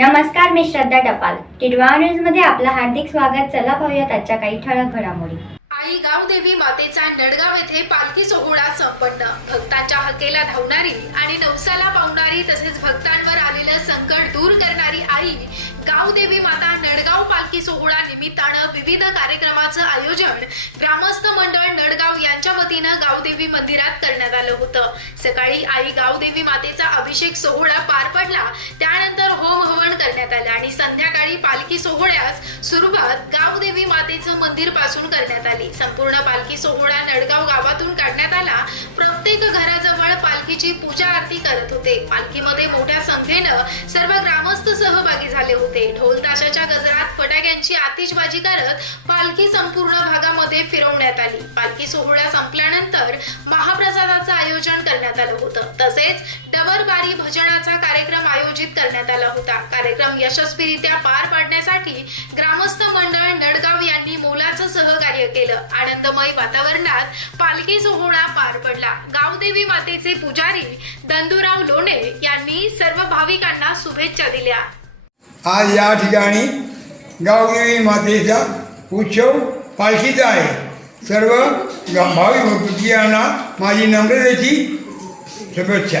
नमस्कार मी श्रद्धा टपाल. टिडवा न्यूजमध्ये आपलं हार्दिक स्वागत. चला पाहूयात आजच्या काही ठळक घडामोडी. आई गावदेवी मातेचा नडगाव येथे पालखी सोहळा संपन्न. भक्तांच्या हकेला धावणारी आणि नवसाला पावणारी तसेच भक्तांवर आलेलं संकट दूर करणारी आई गावदेवी माता नडगाव पालखी सोहळा निमित्तानं विविध कार्यक्रमाचं आयोजन ग्रामस्थ मंडळ नडगाव यांच्या वतीनं गावदेवी मंदिरात करण्यात आलं होतं. सकाळी आई गावदेवी मातेचा अभिषेक सोहळा पार पडला. त्यानंतर करण्यात आलं आणि संध्याकाळी पालखी सोहळ्यास सुरुवात गावदेवी मातेचं मंदिरपासून करण्यात आली. संपूर्ण पालखी सोहळा नडगाव गावातून काढण्यात आला. प्रत्येक घराजवळ पालखीची पूजा आरती करत होते. पालखीमध्ये मोठ्या संख्येनं सर्व ग्रामस्थ सहभागी झाले होते. ढोल ताशाच्या गजरात फटाक्यांची आतिषबाजी करत पालखी संपूर्ण भागामध्ये फिरवण्यात आली. पालखी सोहळा संपल्यानंतर महाप्रसादाचं आयोजन करण्यात आलं होतं. तसेच डबर बारी भजनाचा करण्यात आला होता. कार्यक्रम यशस्वीरित्या पार पाडण्यासाठी ग्रामस्थ मंडळ नडगाव यांनी मोलाचं सहकार्य केलं. आनंदमय वातावरणात पालखी सोहळा पार पडला. गावदेवी मातेचे पुजारी दंदुराव लोणे यांनी सर्व भाविकांना शुभेच्छा दिल्या. आज या ठिकाणी गावदेवी मातेचा उत्सव पालखीचा आहे. सर्व भाविक भक्तियांना माझी नम्रतेची शुभेच्छा.